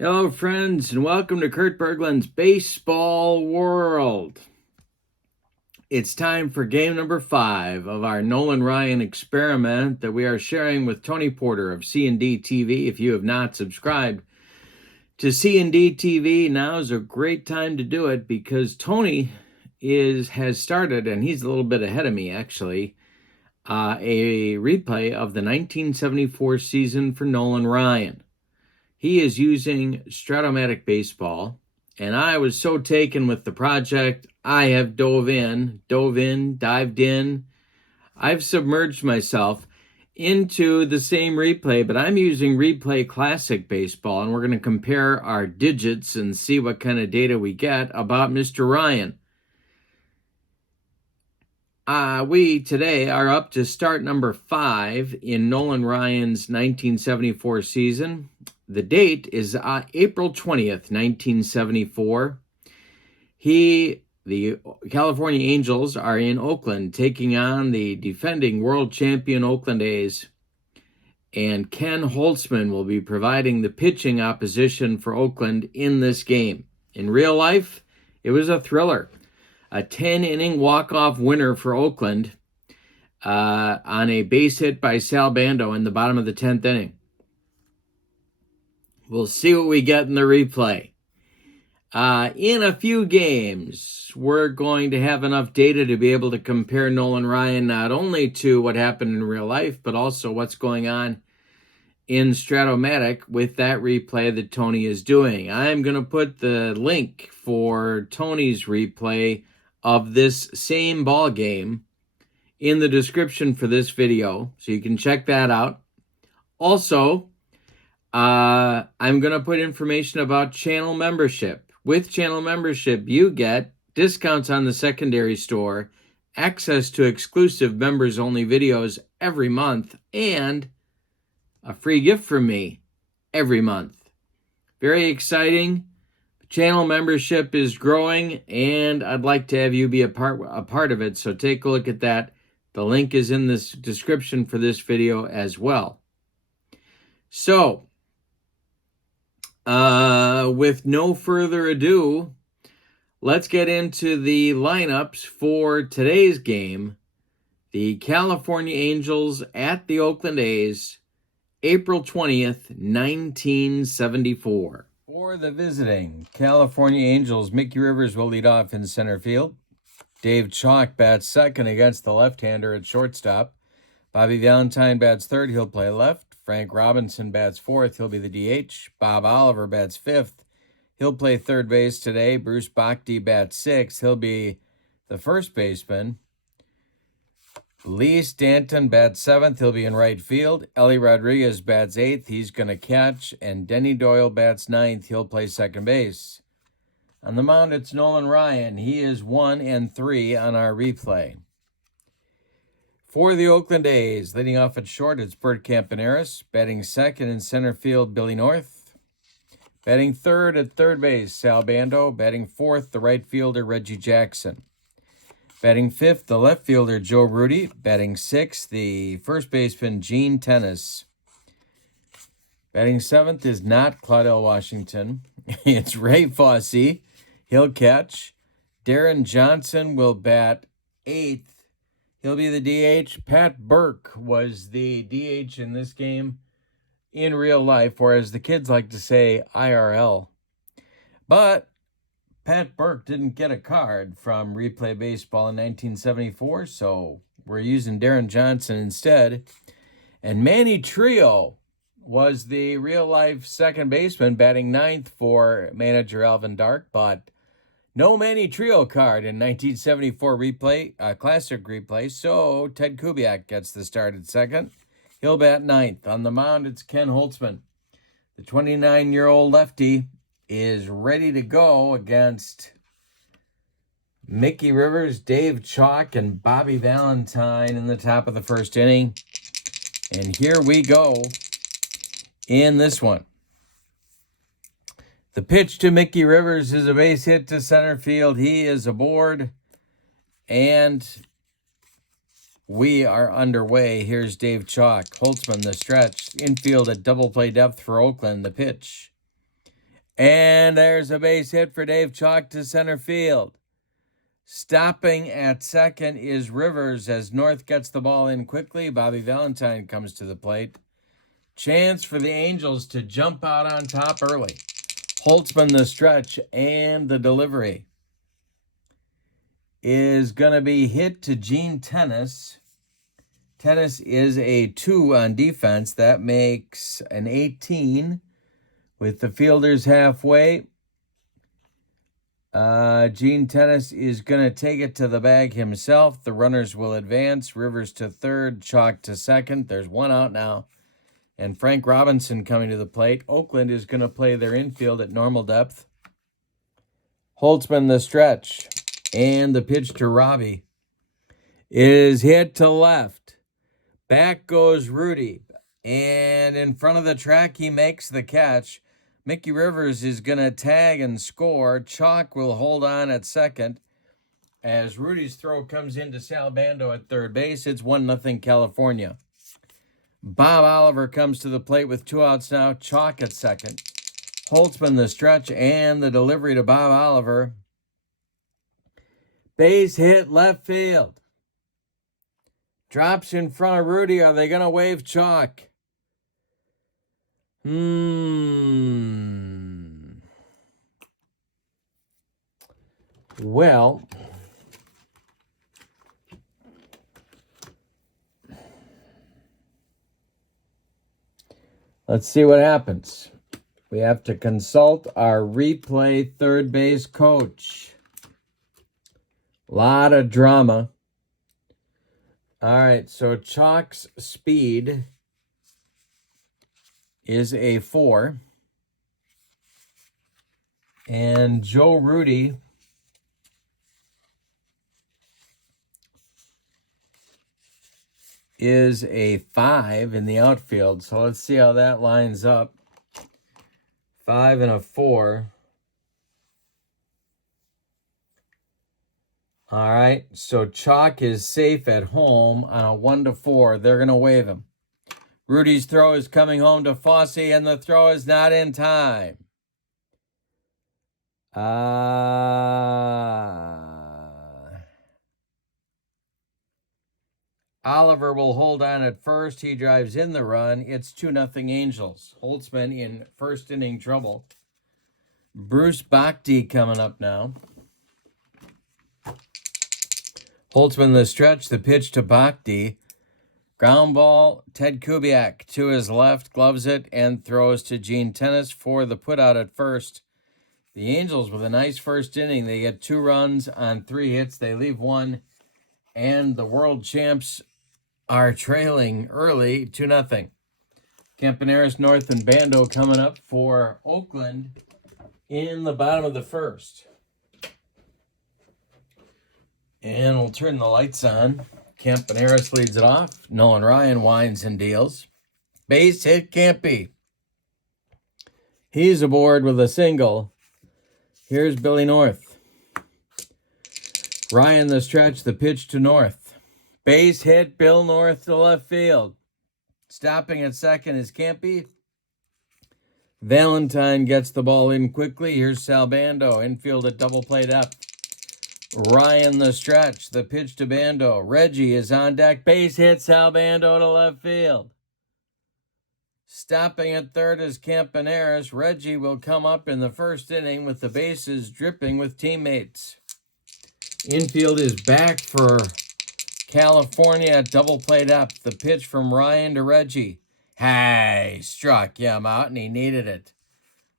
Hello, friends, and welcome to Kurt Berglund's Baseball World. It's time for game number 5 of our Nolan Ryan experiment that we are sharing with Tony Porter of C&D TV. If you have not subscribed to C&D TV, now is a great time to do it because Tony has started, and he's a little bit ahead of me actually, a replay of the 1974 season for Nolan Ryan. He is using Stratomatic Baseball, and I was so taken with the project, I have dived in. I've submerged myself into the same replay, but I'm using Replay Classic Baseball, and we're going to compare our digits and see what kind of data we get about Mr. Ryan. We today are up to start number 5 in Nolan Ryan's 1974 season. The date is April 20th, 1974. The California Angels are in Oakland taking on the defending world champion Oakland A's. And Ken Holtzman will be providing the pitching opposition for Oakland in this game. In real life, it was a thriller. A 10-inning walk-off winner for Oakland on a base hit by Sal Bando in the bottom of the 10th inning. We'll see what we get in the replay. In a few games, we're going to have enough data to be able to compare Nolan Ryan not only to what happened in real life, but also what's going on in Stratomatic with that replay that Tony is doing. I'm going to put the link for Tony's replay of this same ball game in the description for this video, so you can check that out. Also, I'm going to put information about channel membership. With channel membership, you get discounts on the secondary store, access to exclusive members-only videos every month, and a free gift from me every month. Very exciting. Channel membership is growing, and I'd like to have you be a part of it, so take a look at that. The link is in the description for this video as well. So, with no further ado, let's get into the lineups for today's game. The California Angels at the Oakland A's, April 20th, 1974. For the visiting California Angels, Mickey Rivers will lead off in center field. Dave Chalk bats second against the left-hander at shortstop. Bobby Valentine bats third. He'll play left. Frank Robinson bats fourth. He'll be the DH. Bob Oliver bats fifth. He'll play third base today. Bruce Bachty bats sixth. He'll be the first baseman. Lee Stanton bats seventh. He'll be in right field. Ellie Rodriguez bats eighth. He's going to catch. And Denny Doyle bats ninth. He'll play second base. On the mound, it's Nolan Ryan. He is 1-3 on our replay. For the Oakland A's, leading off at short, it's Bert Campaneris. Batting second in center field, Billy North. Batting third at third base, Sal Bando. Batting fourth, the right fielder, Reggie Jackson. Batting fifth, the left fielder, Joe Rudy. Batting sixth, the first baseman, Gene Tennis. Batting seventh is not Claudel Washington. It's Ray Fosse. He'll catch. Darren Johnson will bat eighth. He'll be the DH. Pat Burke was the DH in this game in real life, or as the kids like to say, IRL. But Pat Burke didn't get a card from Replay Baseball in 1974, so we're using Darren Johnson instead. And Manny Trio was the real-life second baseman, batting ninth for manager Alvin Dark, but no Manny Trio card in 1974 Classic Replay, so Ted Kubiak gets the start at second. He'll bat ninth. On the mound, it's Ken Holtzman. The 29-year-old lefty is ready to go against Mickey Rivers, Dave Chalk, and Bobby Valentine in the top of the first inning. And here we go in this one. The pitch to Mickey Rivers is a base hit to center field. He is aboard, and we are underway. Here's Dave Chalk. Holtzman, the stretch. Infield at double play depth for Oakland. The pitch. And there's a base hit for Dave Chalk to center field. Stopping at second is Rivers as North gets the ball in quickly. Bobby Valentine comes to the plate. Chance for the Angels to jump out on top early. Holtzman the stretch and the delivery is going to be hit to Gene Tennis. Tennis is a 2 on defense. That makes an 18 with the fielders halfway. Gene Tennis is going to take it to the bag himself. The runners will advance. Rivers to third, Chalk to second. There's one out now. And Frank Robinson coming to the plate. Oakland is going to play their infield at normal depth. Holtzman the stretch. And the pitch to Robbie is hit to left. Back goes Rudy. And in front of the track, he makes the catch. Mickey Rivers is going to tag and score. Chalk will hold on at second. As Rudy's throw comes into Sal Bando at third base, it's 1-0 California. Bob Oliver comes to the plate with 2 outs now. Chalk at second. Holtzman the stretch and the delivery to Bob Oliver. Base hit left field. Drops in front of Rudy. Are they going to wave Chalk? Well, let's see what happens. We have to consult our replay third base coach. A lot of drama. All right, so Chalk's speed is a 4. And Joe Rudy is a 5 in the outfield. So let's see how that lines up. 5 and a 4. All right, so Chalk is safe at home on a 1-4. They're going to wave him. Rudy's throw is coming home to Fosse, and the throw is not in time. Oliver will hold on at first. He drives in the run. It's 2-0 Angels. Holtzman in first inning trouble. Bruce Bhakti coming up now. Holtzman the stretch, the pitch to Bhakti. Ground ball, Ted Kubiak to his left, gloves it, and throws to Gene Tennis for the putout at first. The Angels with a nice first inning. They get 2 runs on 3 hits. They leave 1, and the world champs are trailing early 2-0. Campaneris, North, and Bando coming up for Oakland in the bottom of the first. And we'll turn the lights on. Campaneris leads it off. Nolan Ryan winds and deals. Base hit Campy. He's aboard with a single. Here's Billy North. Ryan the stretch, the pitch to North. Base hit Bill North to left field. Stopping at second is Campy. Valentine gets the ball in quickly. Here's Sal Bando, infield at double play depth. Ryan the stretch, the pitch to Bando. Reggie is on deck. Base hit Sal Bando to left field. Stopping at third is Campaneris. Reggie will come up in the first inning with the bases dripping with teammates. Infield is back for California at double play depth. The pitch from Ryan to Reggie. Hey, struck him out, and he needed it.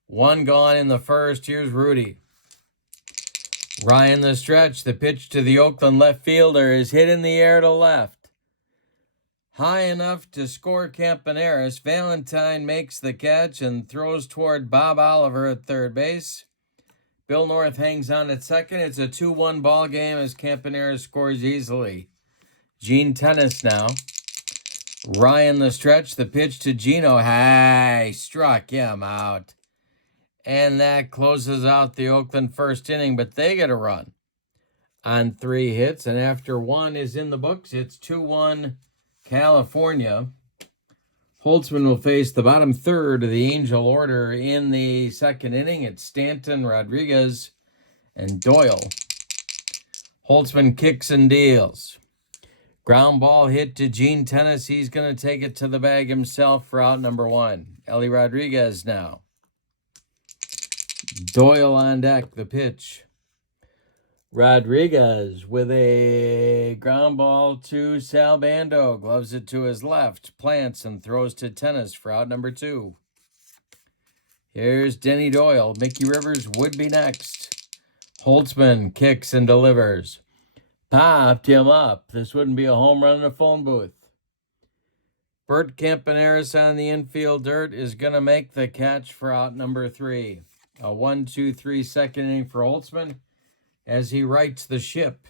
1 gone in the first. Here's Rudy. Ryan the stretch, the pitch to the Oakland left fielder is hit in the air to left. High enough to score Campaneris. Valentine makes the catch and throws toward Bob Oliver at third base. Bill North hangs on at second. It's a 2-1 ball game as Campaneris scores easily. Gene Tennis now. Ryan the stretch, the pitch to Gino. Hey, struck him out. And that closes out the Oakland first inning, but they get a run on 3 hits. And after 1 is in the books, it's 2-1 California. Holtzman will face the bottom third of the Angel order in the second inning. It's Stanton, Rodriguez, and Doyle. Holtzman kicks and deals. Ground ball hit to Gene Tennis. He's going to take it to the bag himself for out number 1. Ellie Rodriguez now. Doyle on deck, the pitch. Rodriguez with a ground ball to Sal Bando. Gloves it to his left. Plants and throws to Tennis for out number 2. Here's Denny Doyle. Mickey Rivers would be next. Holtzman kicks and delivers. Popped him up. This wouldn't be a home run in a phone booth. Bert Campaneris on the infield dirt is going to make the catch for out number 3. A 1-2-3 second inning for Holtzman as he rights the ship.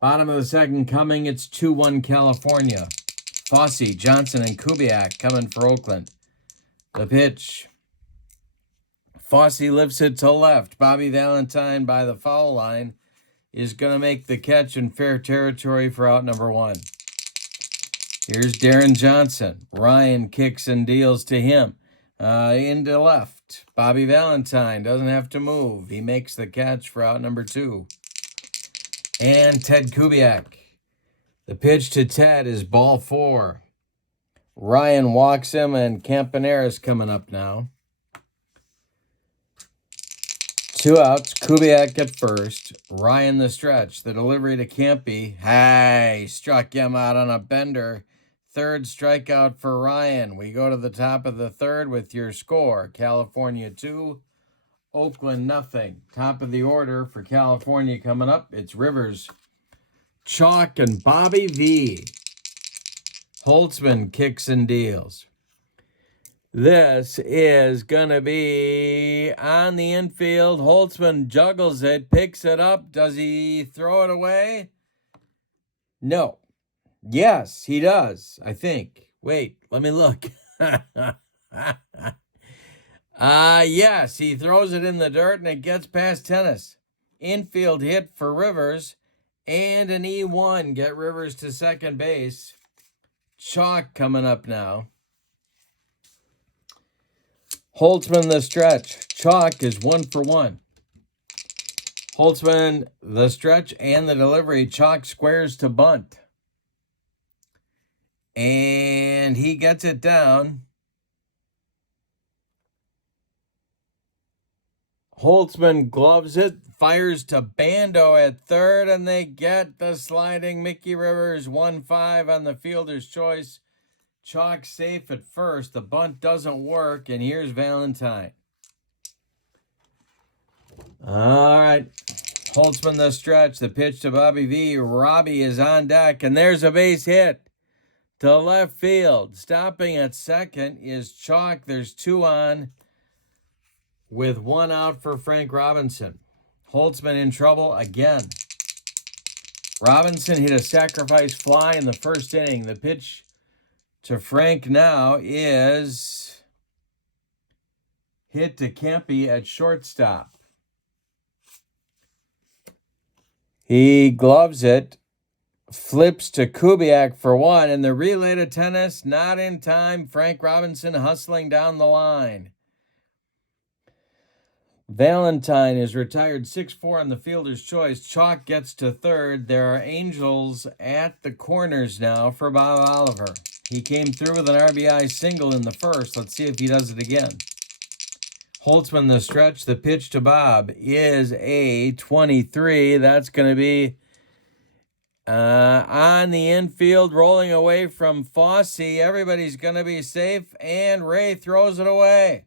Bottom of the second coming, it's 2-1 California. Fosse, Johnson, and Kubiak coming for Oakland. The pitch. Fosse lifts it to left. Bobby Valentine by the foul line is going to make the catch in fair territory for out number 1. Here's Darren Johnson. Ryan kicks and deals to him. Into left. Bobby Valentine doesn't have to move. He makes the catch for out number 2. And Ted Kubiak. The pitch to Ted is ball 4. Ryan walks him, and Campaneris coming up now. 2 outs. Kubiak at first. Ryan the stretch. The delivery to Campy. Hey, struck him out on a bender. Third strikeout for Ryan. We go to the top of the third with your score. California 2, Oakland nothing. Top of the order for California coming up. It's Rivers, Chalk, and Bobby V. Holtzman kicks and deals. This is going to be on the infield. Holtzman juggles it, picks it up. Does he throw it away? No. Yes, he does, I think. Wait, let me look. Yes, he throws it in the dirt and it gets past Tennis. Infield hit for Rivers and an E1. Get Rivers to second base. Chalk coming up now. Holtzman the stretch. Chalk is 1 for 1. Holtzman the stretch and the delivery. Chalk squares to bunt. And he gets it down. Holtzman gloves it, fires to Bando at third, and they get the sliding Mickey Rivers 1-5 on the fielder's choice. Chalk safe at first. The bunt doesn't work, and here's Valentine. All right. Holtzman the stretch. The pitch to Bobby V. Robbie is on deck, and there's a base hit to left field. Stopping at second is Chalk. There's 2 on with 1 out for Frank Robinson. Holtzman in trouble again. Robinson hit a sacrifice fly in the first inning. The pitch to Frank now is hit to Campy at shortstop. He gloves it. Flips to Kubiak for 1, and the relay to Tennis, not in time. Frank Robinson hustling down the line. Valentine is retired 6-4 on the fielder's choice. Chalk gets to third. There are Angels at the corners now for Bob Oliver. He came through with an RBI single in the first. Let's see if he does it again. Holtzman the stretch. The pitch to Bob is a 23. That's going to be on the infield, rolling away from Fosse. Everybody's going to be safe, and Ray throws it away.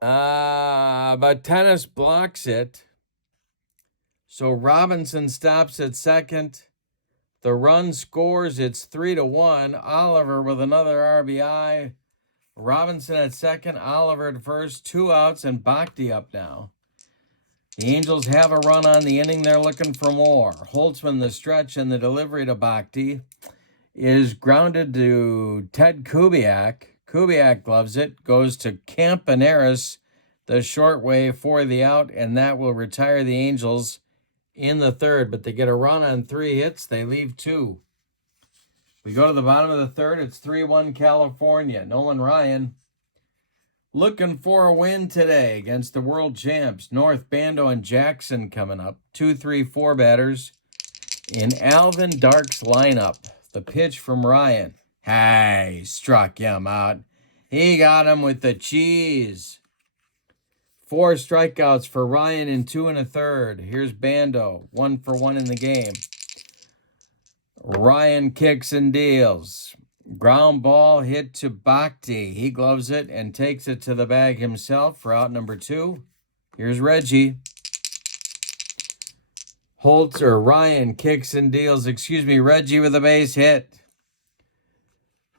But Tennis blocks it. So Robinson stops at second. The run scores. It's 3-1. Oliver with another RBI. Robinson at second. Oliver at first. 2 outs, and Bhakti up now. The Angels have a run on the inning. They're looking for more. Holtzman the stretch, and the delivery to Bhakti is grounded to Ted Kubiak. Kubiak gloves it, goes to Campaneris, the short way for the out, and that will retire the Angels in the third, but they get a run on 3 hits. They leave 2. We go to the bottom of the third. It's 3-1 California. Nolan Ryan looking for a win today against the world champs. North, Bando, and Jackson coming up. 2-3-4 batters in Alvin Dark's lineup. The pitch from Ryan. Hey, struck him out. He got him with the cheese. 4 strikeouts for Ryan in 2 1/3. Here's Bando, 1 for 1 in the game. Ryan kicks and deals. Ground ball hit to Bhakti. He gloves it and takes it to the bag himself for out number 2. Here's Reggie. Ryan kicks and deals. Reggie with a base hit.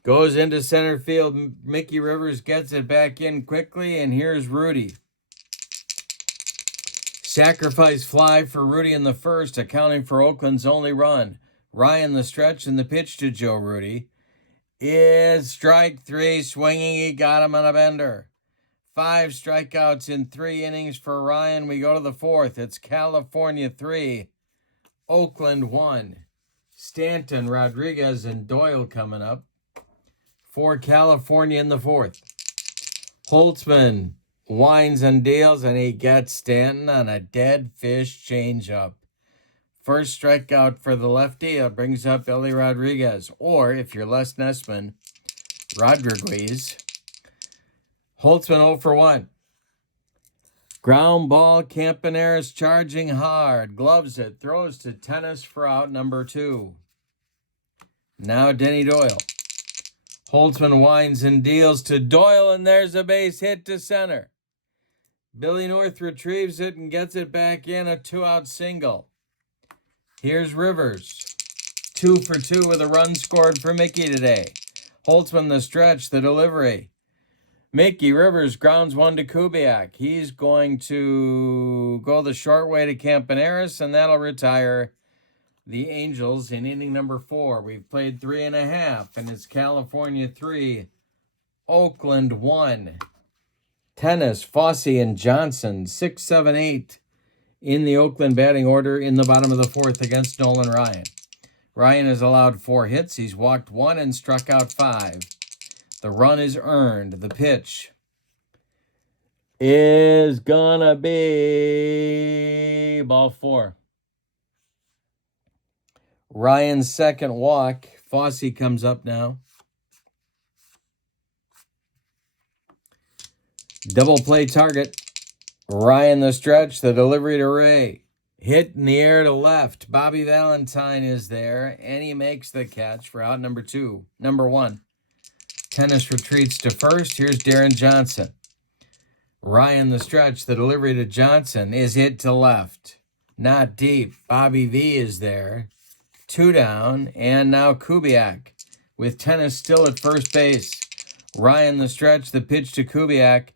Goes into center field. Mickey Rivers gets it back in quickly, and here's Rudy. Sacrifice fly for Rudy in the first, accounting for Oakland's only run. Ryan the stretch, and the pitch to Joe Rudy is strike 3. Swinging, he got him on a bender. 5 strikeouts in 3 innings for Ryan. We go to the fourth. It's California 3, Oakland 1. Stanton, Rodriguez, and Doyle coming up for California in the fourth. Holtzman winds and deals, and he gets Stanton on a dead fish changeup. First strikeout for the lefty. It brings up Ellie Rodriguez. Or, if you're Les Nessman, Rodriguez. Holtzman 0 for 1. Ground ball, Campaneris charging hard. Gloves it, throws to Tennis for out number 2. Now Denny Doyle. Holtzman winds and deals to Doyle, and there's a base hit to center. Billy North retrieves it and gets it back in, a 2-out single. Here's Rivers. 2 for 2 with a run scored for Mickey today. Holtzman the stretch, the delivery. Mickey Rivers grounds 1 to Kubiak. He's going to go the short way to Campaneris, and that'll retire the Angels in inning number 4. We've played 3.5, and it's California 3, Oakland 1. Tennis, Fossey, and Johnson, 6, 7, 8 in the Oakland batting order in the bottom of the fourth against Nolan Ryan. Ryan has allowed 4 hits. He's walked 1 and struck out 5. The run is earned. The pitch is gonna be ball 4. Ryan's second walk. Fossey comes up now. Double play target. Ryan the stretch, the delivery to Ray. Hit in the air to left. Bobby Valentine is there, and he makes the catch for out number 1. Tennis retreats to first. Here's Darren Johnson. Ryan the stretch, the delivery to Johnson is hit to left. Not deep. Bobby V is there. 2 down, and now Kubiak with Tennis still at first base. Ryan the stretch, the pitch to Kubiak.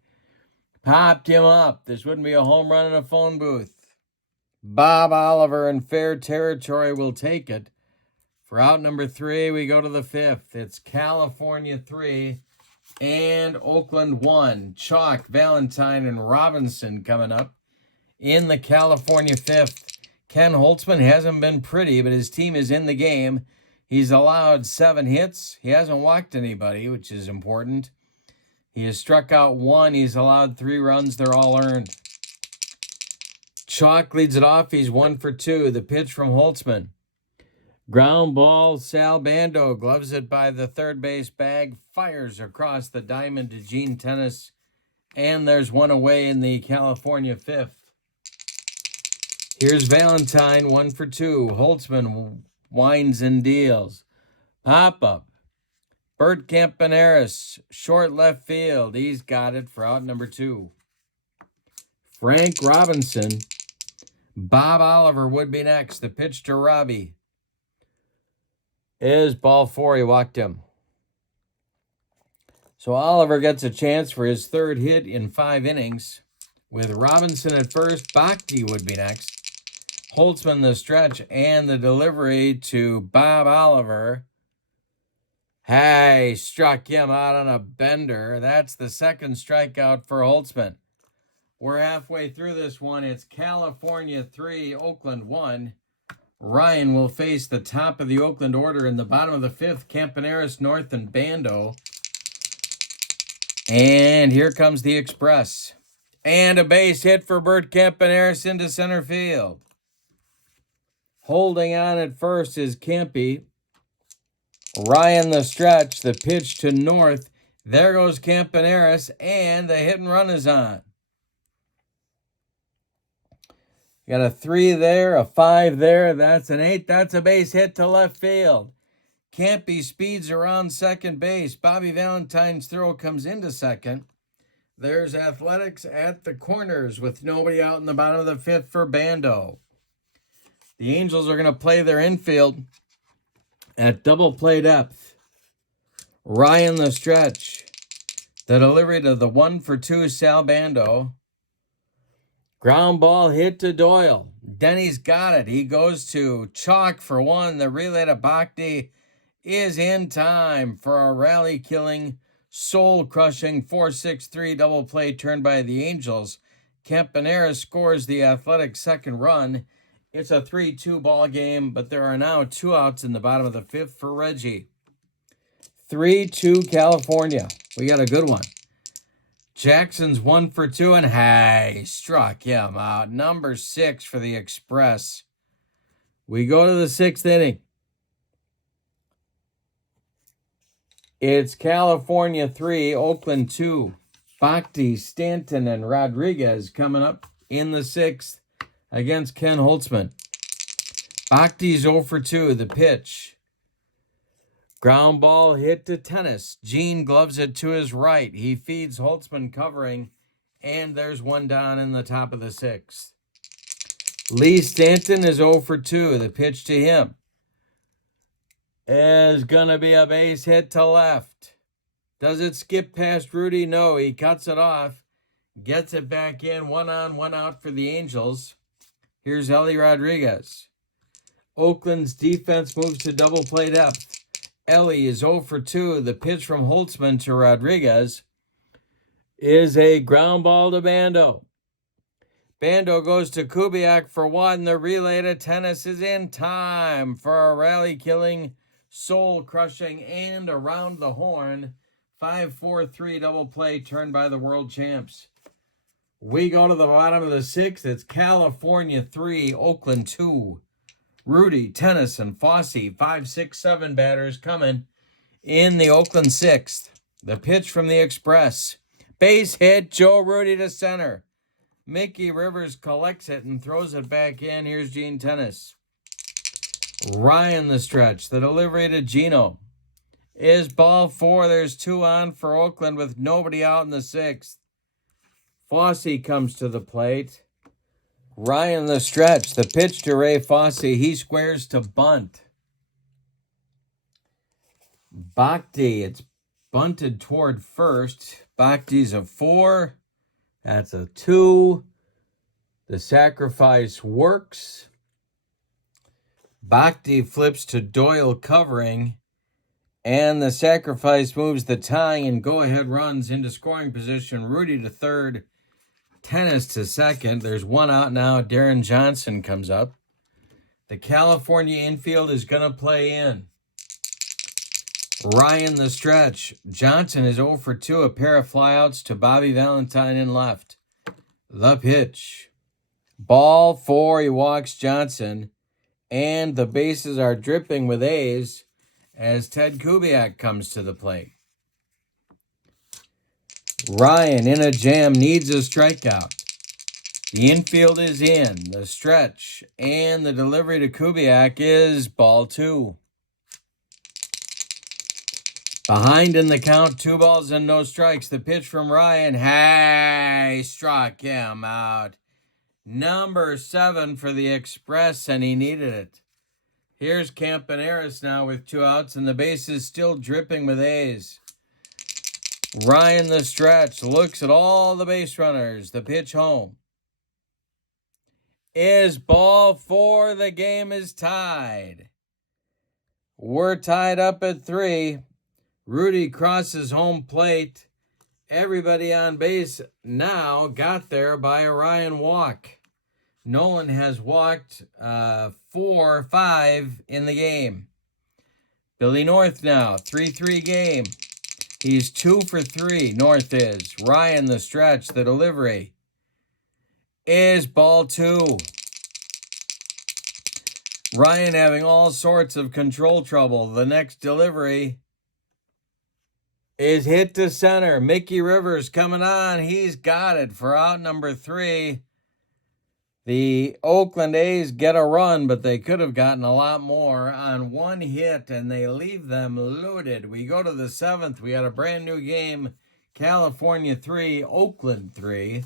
Popped him up. This wouldn't be a home run in a phone booth. Bob Oliver in fair territory will take it. For out number 3, we go to the 5th. It's California 3 and Oakland 1. Chalk, Valentine, and Robinson coming up in the California 5th. Ken Holtzman hasn't been pretty, but his team is in the game. He's allowed 7 hits. He hasn't walked anybody, which is important. He has struck out 1. He's allowed 3 runs. They're all earned. Chalk leads it off. He's 1 for 2. The pitch from Holtzman. Ground ball, Sal Bando gloves it by the third base bag, fires across the diamond to Gene Tennis, and there's 1 away in the California 5th. Here's Valentine, 1 for 2. Holtzman winds and deals. Pop-up. Bert Campaneris, short left field. He's got it for out number 2. Frank Robinson. Bob Oliver would be next. The pitch to Robbie is ball 4. He walked him. So Oliver gets a chance for his 3rd hit in 5 innings. With Robinson at first, Bhakti would be next. Holtzman the stretch and the delivery to Bob Oliver. Hey, struck him out on a bender. That's the 2nd strikeout for Holtzman. We're halfway through this one. It's California 3, Oakland 1. Ryan will face the top of the Oakland order in the bottom of the 5th, Campaneris, North, and Bando. And here comes the Express. And a base hit for Bert Campaneris into center field. Holding on at first is Campy. Ryan the stretch, the pitch to North. There goes Campaneris, and the hit and run is on. Got a 3 there, a 5 there. That's an 8. That's a base hit to left field. Campy speeds around second base. Bobby Valentine's throw comes into second. There's Athletics at the corners with nobody out in the bottom of the 5th for Bando. The Angels are going to play their infield at double play depth. Ryan the stretch. The delivery to the 1-for-2 Sal Bando. Ground ball hit to Doyle. Denny's got it. He goes to Chalk for 1. The relay to Bhakti is in time for a rally-killing, soul-crushing 4-6-3 double play turned by the Angels. Campaneris scores the Athletics' second run. It's a 3-2 ball game, but there are now 2 outs in the bottom of the 5th for Reggie. 3-2 California. We got a good one. Jackson's 1-for-2, and hey, struck him out. Number 6 for the Express. We go to the 6th inning. It's California 3, Oakland 2. Bhakti, Stanton, and Rodriguez coming up in the 6th against Ken Holtzman. Bhakti's 0-for-2, the pitch. Ground ball hit to Tennis. Gene gloves it to his right. He feeds Holtzman covering, and there's one down in the top of the 6th. Lee Stanton is 0-for-2. The pitch to him is going to be a base hit to left. Does it skip past Rudy? No, he cuts it off. Gets it back in. 1 on, 1 out for the Angels. Here's Ellie Rodriguez. Oakland's defense moves to double play depth. Ellie is 0-for-2. The pitch from Holtzman to Rodriguez is a ground ball to Bando. Bando goes to Kubiak for 1. The relay to Tennis is in time for a rally-killing, soul-crushing, and around the horn 5-4-3 double play turned by the world champs. We go to the bottom of the 6th. It's California 3, Oakland 2. Rudy, Tennis, and Fosse, 5, 6, 7 batters coming in the Oakland 6th. The pitch from the Express. Base hit, Joe Rudy to center. Mickey Rivers collects it and throws it back in. Here's Gene Tennis. Ryan the stretch. The delivery to Gino is ball 4. There's 2 on for Oakland with nobody out in the 6th. Fosse comes to the plate. Ryan the stretch. The pitch to Ray Fosse. He squares to bunt. Bhakti. It's bunted toward first. Bhakti's a 4. That's a 2. The sacrifice works. Bhakti flips to Doyle covering. And the sacrifice moves the tying and go-ahead runs into scoring position. Rudy to third. Tennis to second. There's 1 out now. Darren Johnson comes up. The California infield is going to play in. Ryan the stretch. Johnson is 0-for-2. A pair of flyouts to Bobby Valentine in left. The pitch. Ball 4. He walks Johnson. And the bases are dripping with A's as Ted Kubiak comes to the plate. Ryan in a jam needs a strikeout. The infield is in. The stretch and the delivery to Kubiak is ball 2. Behind in the count, 2 balls and no strikes. The pitch from Ryan. Hey, struck him out. Number 7 for the Express, and he needed it. Here's Campaneris now with 2 outs, and the bases still dripping with A's. Ryan the stretch looks at all the base runners. The pitch home is ball 4. The game is tied. We're tied up at 3. Rudy crosses home plate Everybody on base now got there by a Ryan walk. Nolan has walked 4-5 in the game. Billy North now, 3-3 game. He's 2 for 3. North is. Ryan the stretch, the delivery is ball 2. Ryan having all sorts of control trouble. The next delivery is hit to center. Mickey Rivers coming on. He's got it for out number 3. The Oakland A's get a run, but they could have gotten a lot more on one hit, and they leave them loaded. We go to the 7th. We got a brand new game. California 3, Oakland 3.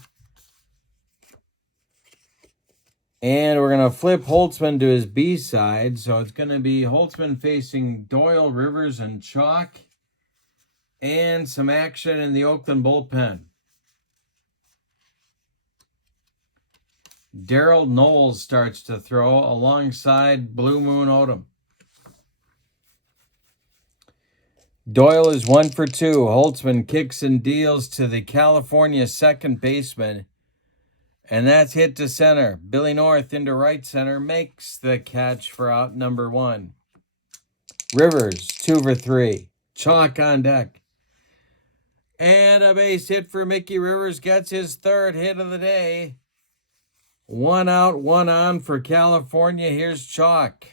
And we're going to flip Holtzman to his B side. So it's going to be Holtzman facing Doyle, Rivers, and Chalk. And some action in the Oakland bullpen. Daryl Knowles starts to throw alongside Blue Moon Odom. Doyle is 1 for 2. Holtzman kicks and deals to the California second baseman. And that's hit to center. Billy North into right center makes the catch for out number 1. Rivers, 2 for 3. Chalk on deck. And a base hit for Mickey Rivers, gets his 3rd hit of the day. 1 out, 1 on for California. Here's Chalk.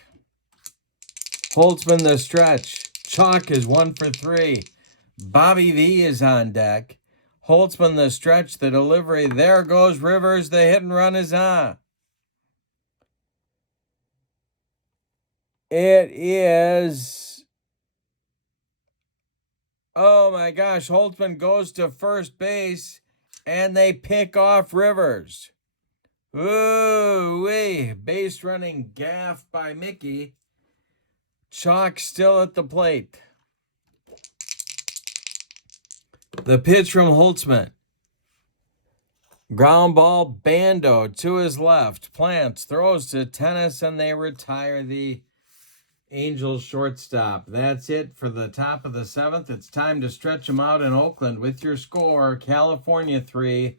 Holtzman the stretch. Chalk is 1 for 3. Bobby V is on deck. Holtzman the stretch, the delivery. There goes Rivers. The hit and run is on. It is... Oh my gosh. Holtzman goes to first base and they pick off Rivers. Ooh-wee. Base running gaff by Mickey. Chalk still at the plate. The pitch from Holtzman. Ground ball, Bando to his left. Plants, throws to Tennis, and they retire the Angels shortstop. That's it for the top of the 7th. It's time to stretch them out in Oakland with your score. California 3,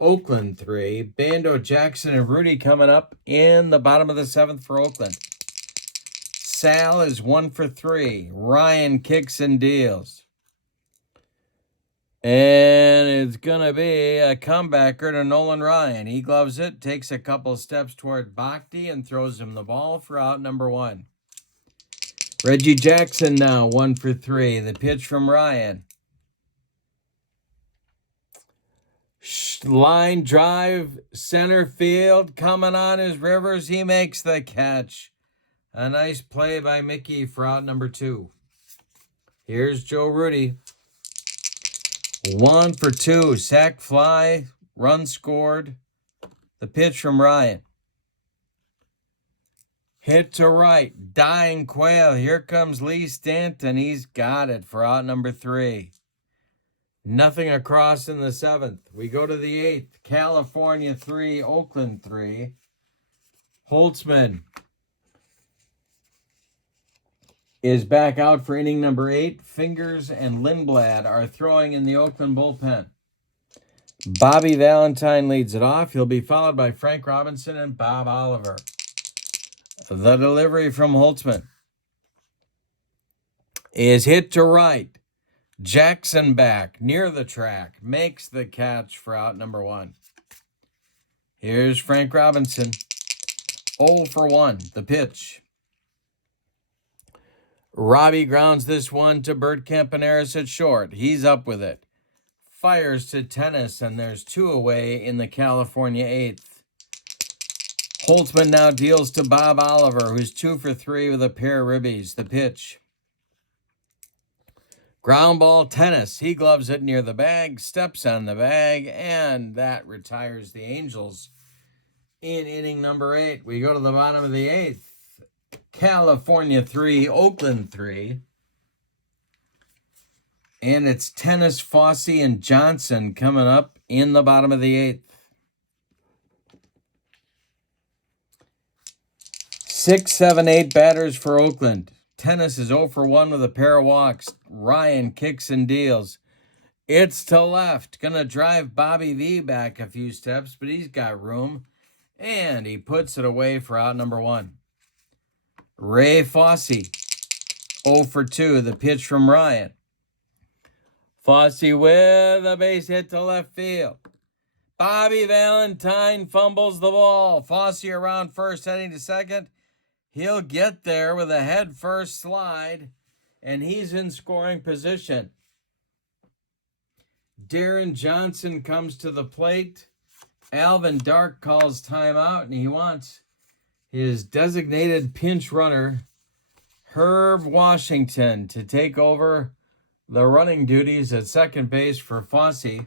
Oakland 3. Bando, Jackson, and Rudy coming up in the bottom of the 7th for Oakland. Sal is 1 for 3. Ryan kicks and deals. And it's going to be a comebacker to Nolan Ryan. He gloves it, takes a couple steps toward Bhakti, and throws him the ball for out number 1. Reggie Jackson now 1 for 3. The pitch from Ryan. Line drive, center field. Coming on is Rivers. He makes the catch. A nice play by Mickey for out number 2. Here's Joe Rudy. 1 for 2. Sack fly. Run scored. The pitch from Ryan. Hit to right. Dying Quail. Here comes Lee Stanton. He's got it for out number 3. Nothing across in the 7th. We go to the 8th. California 3, Oakland 3. Holtzman is back out for inning number 8. Fingers and Lindblad are throwing in the Oakland bullpen. Bobby Valentine leads it off. He'll be followed by Frank Robinson and Bob Oliver. The delivery from Holtzman is hit to right. Jackson back near the track. Makes the catch for out number 1. Here's Frank Robinson. 0 for 1. The pitch. Robbie grounds this one to Bert Campaneris at short. He's up with it. Fires to Tennis, and there's 2 away in the California 8th. Holtzman now deals to Bob Oliver, who's 2 for 3 with a pair of ribbies. The pitch. Ground ball, Tennis. He gloves it near the bag, steps on the bag, and that retires the Angels in inning number 8. We go to the bottom of the 8th. California 3, Oakland 3. And it's Tennis, Fossey, and Johnson coming up in the bottom of the 8th. 6, 7, 8 batters for Oakland. Tennis is 0 for 1 with a pair of walks. Ryan kicks and deals. It's to left. Gonna drive Bobby V back a few steps, but he's got room. And he puts it away for out number 1. Ray Fosse, 0 for 2. The pitch from Ryan. Fosse with a base hit to left field. Bobby Valentine fumbles the ball. Fosse around first, heading to second. He'll get there with a head first slide, and he's in scoring position. Darren Johnson comes to the plate. Alvin Dark calls timeout, and he wants his designated pinch runner, Herb Washington, to take over the running duties at second base for Fosse.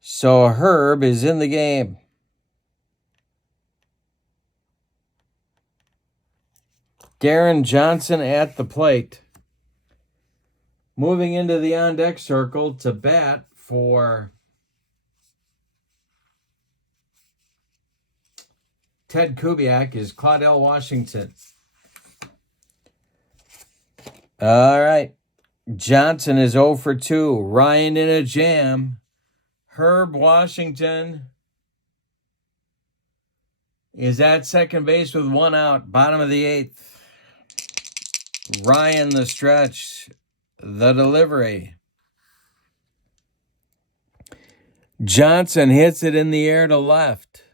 So Herb is in the game. Darren Johnson at the plate. Moving into the on-deck circle to bat for Ted Kubiak is Claudell Washington. All right. Johnson is 0 for 2. Ryan in a jam. Herb Washington is at second base with 1 out. Bottom of the 8th. Ryan the stretch. The delivery. Johnson hits it in the air to left.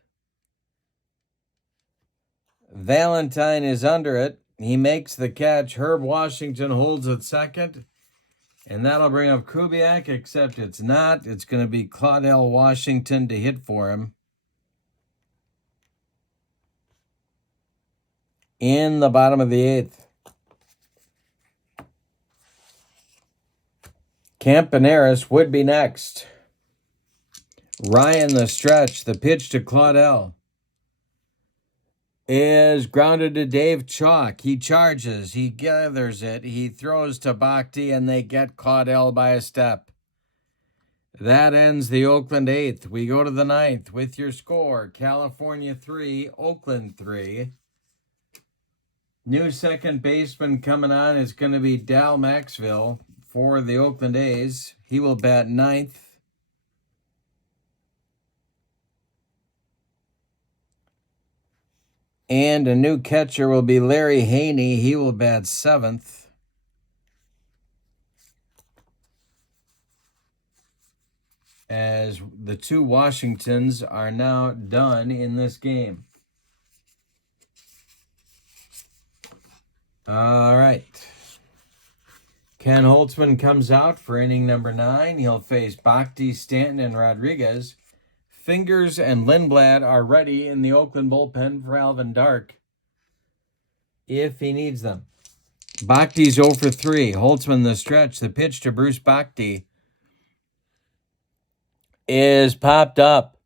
Valentine is under it. He makes the catch. Herb Washington holds at second. And that'll bring up Kubiak, except it's not. It's going to be Claudell Washington to hit for him. In the bottom of the 8th. Campaneris would be next. Ryan the stretch. The pitch to Claudell is grounded to Dave Chalk. He charges. He gathers it. He throws to Bhakti, and they get Claudell by a step. That ends the Oakland 8th. We go to the 9th with your score. California 3, Oakland 3. New second baseman coming on is going to be Dal Maxville for the Oakland A's. He will bat 9th. And a new catcher will be Larry Haney. He will bat 7th. As the 2 Washingtons are now done in this game. All right. Ken Holtzman comes out for inning number 9. He'll face Bhakti, Stanton, and Rodriguez. Fingers and Lindblad are ready in the Oakland bullpen for Alvin Dark if he needs them. Bhakti's 0 for 3. Holtzman the stretch. The pitch to Bruce Bhakti is popped up.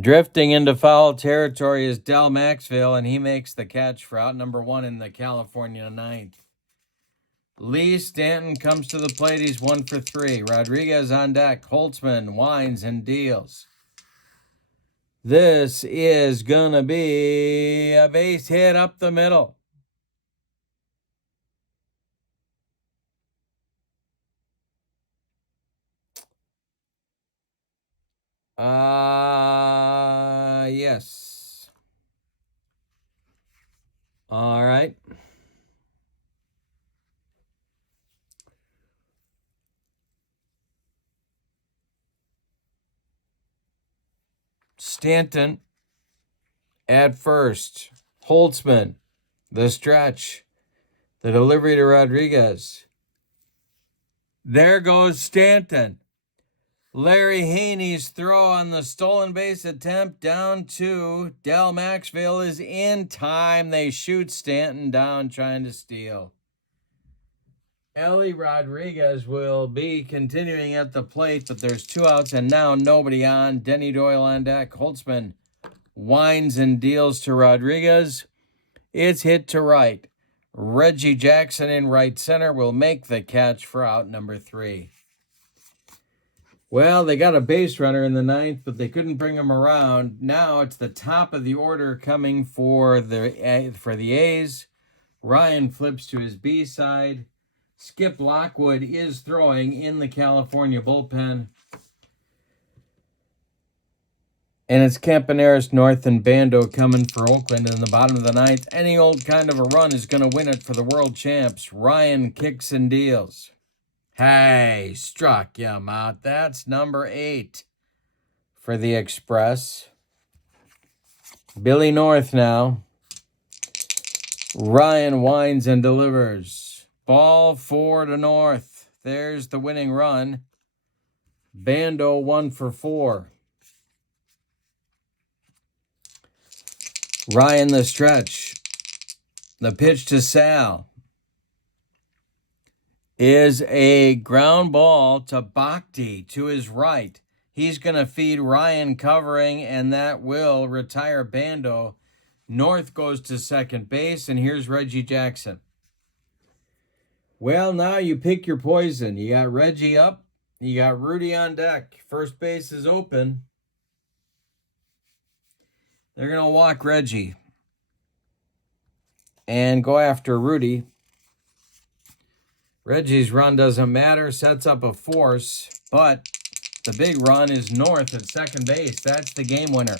Drifting into foul territory is Del Maxville, and he makes the catch for out number 1 in the California 9th. Lee Stanton comes to the plate. He's 1 for 3. Rodriguez on deck. Holtzman winds and deals. This is going to be a base hit up the middle. Yes. All right. Stanton at first. Holtzman, the stretch. The delivery to Rodriguez. There goes Stanton. Larry Haney's throw on the stolen base attempt down to Del Maxville is in time. They shoot Stanton down trying to steal. Ellie Rodriguez will be continuing at the plate, but there's 2 outs and now nobody on. Denny Doyle on deck. Holtzman winds and deals to Rodriguez. It's hit to right. Reggie Jackson in right center will make the catch for out number 3. Well, they got a base runner in the 9th, but they couldn't bring him around. Now it's the top of the order coming for the A's. Ryan flips to his B side. Skip Lockwood is throwing in the California bullpen. And it's Campaneris, North, and Bando coming for Oakland in the bottom of the ninth. Any old kind of a run is going to win it for the world champs. Ryan kicks and deals. Hey, struck him out. That's number 8 for the Express. Billy North now. Ryan winds and delivers. Ball 4 to North. There's the winning run. Bando 1 for 4. Ryan the stretch. The pitch to Sal is a ground ball to Bhakti to his right. He's going to feed Ryan covering, and that will retire Bando. North goes to second base, and here's Reggie Jackson. Well, now you pick your poison. You got Reggie up. You got Rudy on deck. First base is open. They're going to walk Reggie and go after Rudy. Reggie's run doesn't matter, sets up a force, but the big run is North at second base. That's the game winner.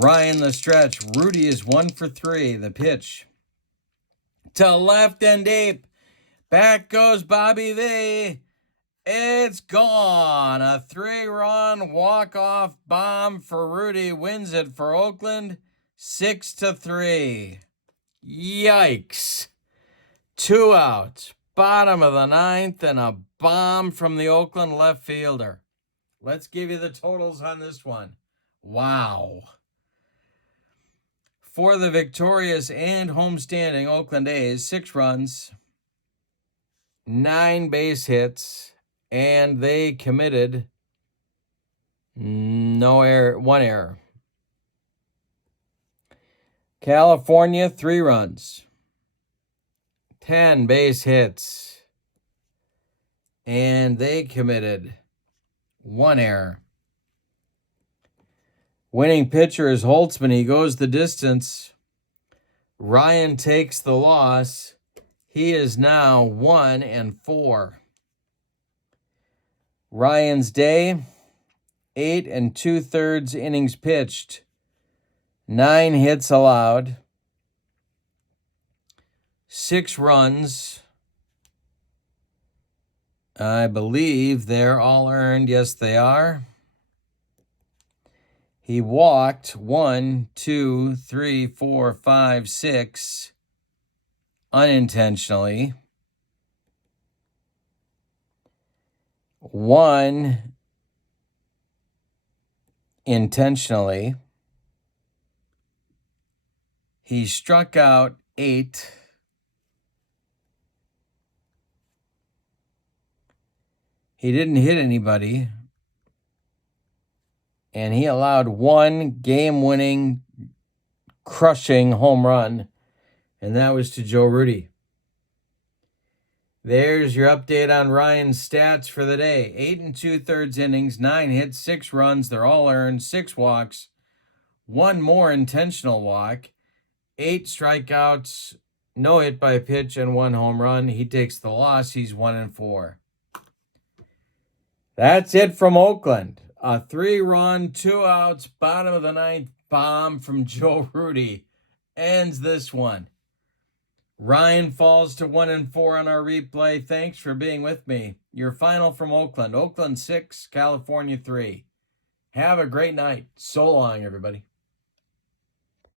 Ryan the stretch. Rudy is 1 for 3. The pitch to left and deep. Back goes Bobby V. It's gone. A 3-run walk-off bomb for Rudy wins it for Oakland 6-3. Yikes. 2 outs. Bottom of the ninth and a bomb from the Oakland left fielder. Let's give you the totals on this one. Wow. For the victorious and homestanding Oakland A's, 6 runs, 9 base hits, and they committed 1 error. California, 3 runs, 10 base hits, and they committed 1 error. Winning pitcher is Holtzman. He goes the distance. Ryan takes the loss. He is now 1-4. Ryan's day, 8 2/3 innings pitched, 9 hits allowed, 6 runs. I believe they're all earned. Yes, they are. He walked 1, 2, 3, 4, 5, 6 unintentionally. 1 intentionally. He struck out 8. He didn't hit anybody. And he allowed 1 game-winning, crushing home run, and that was to Joe Rudy. There's your update on Ryan's stats for the day. 8 2/3 innings, 9 hits, 6 runs. They're all earned, 6 walks, 1 more intentional walk, 8 strikeouts, no hit by pitch, and 1 home run. He takes the loss. He's 1-4. That's it from Oakland. A 3-run, 2 outs, bottom of the ninth bomb from Joe Rudy ends this one. Ryan falls to 1-4 on our replay. Thanks for being with me. Your final from Oakland. Oakland 6, California 3. Have a great night. So long, everybody.